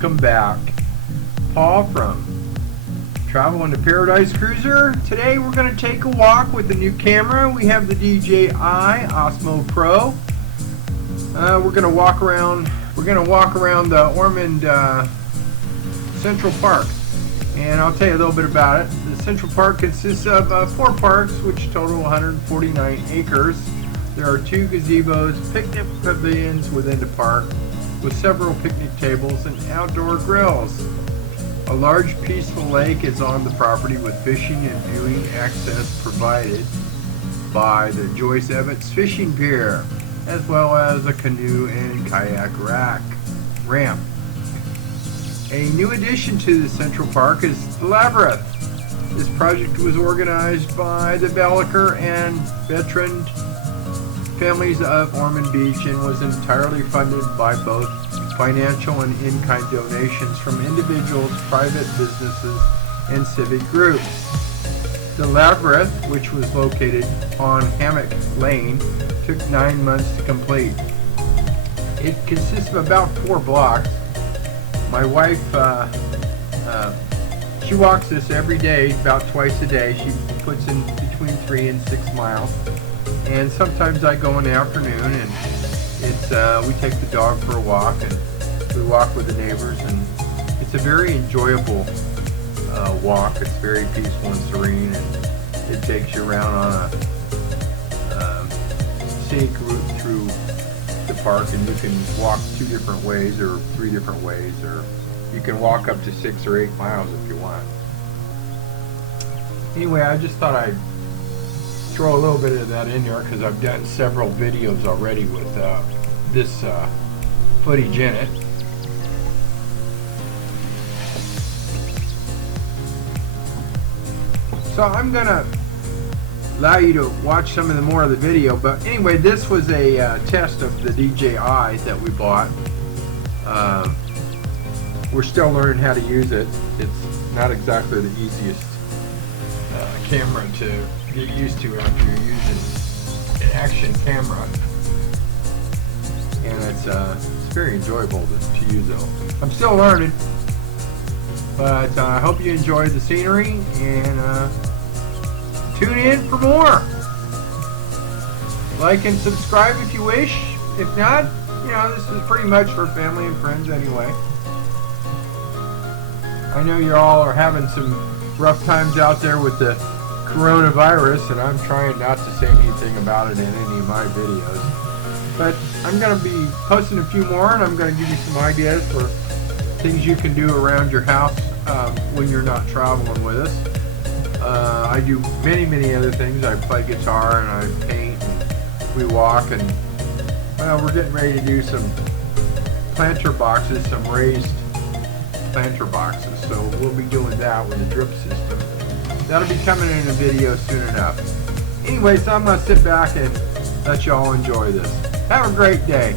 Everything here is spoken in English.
welcome back. Paul from Travel into Paradise Cruiser. Today we're going to take a walk with the new camera. We have the DJI Osmo Pro. We're going to walk around the Ormond Central Park, and I'll tell you a little bit about it. The Central Park consists of 4 parks, which total 149 acres. There are 2 gazebos, picnic pavilions within the park, with several picnic tables and outdoor grills. A large peaceful lake is on the property with fishing and viewing access provided by the Joyce Evans Fishing Pier, as well as a canoe and kayak ramp. A new addition to the Central Park is the Labyrinth. This project was organized by the Bellicker and veteran families of Ormond Beach and was entirely funded by both financial and in-kind donations from individuals, private businesses, and civic groups. The Labyrinth, which was located on Hammock Lane, took 9 months to complete. It consists of about 4 blocks. My wife, she walks this every day, about twice a day. She puts in between 3 and 6 miles. And sometimes I go in the afternoon, and it's we take the dog for a walk, and we walk with the neighbors, and it's a very enjoyable walk. It's very peaceful and serene, and it takes you around on a scenic route through the park, and you can walk 2 different ways or 3 different ways, or you can walk up to 6 or 8 miles if you want. Anyway, I just thought I'd throw a little bit of that in there because I've done several videos already with this footage in it. So I'm gonna allow you to watch some of the more of the video, but anyway, this was a test of the DJI that we bought. We're still learning how to use it. It's not exactly the easiest camera to get used to after you're using an action camera, and it's very enjoyable to use though. I'm still learning, but I hope you enjoyed the scenery, and tune in for more. Like and subscribe if you wish. If not, you know, this is pretty much for family and friends anyway. I know you all are having some rough times out there with the coronavirus, and I'm trying not to say anything about it in any of my videos. But I'm going to be posting a few more, and I'm going to give you some ideas for things you can do around your house when you're not traveling with us. I do many other things. I play guitar, and I paint, and we walk, and well, we're getting ready to do some planter boxes, some raised planter boxes. So we'll be doing that with a drip system. That'll be coming in a video soon enough. Anyway, so I'm going to sit back and let you all enjoy this. Have a great day.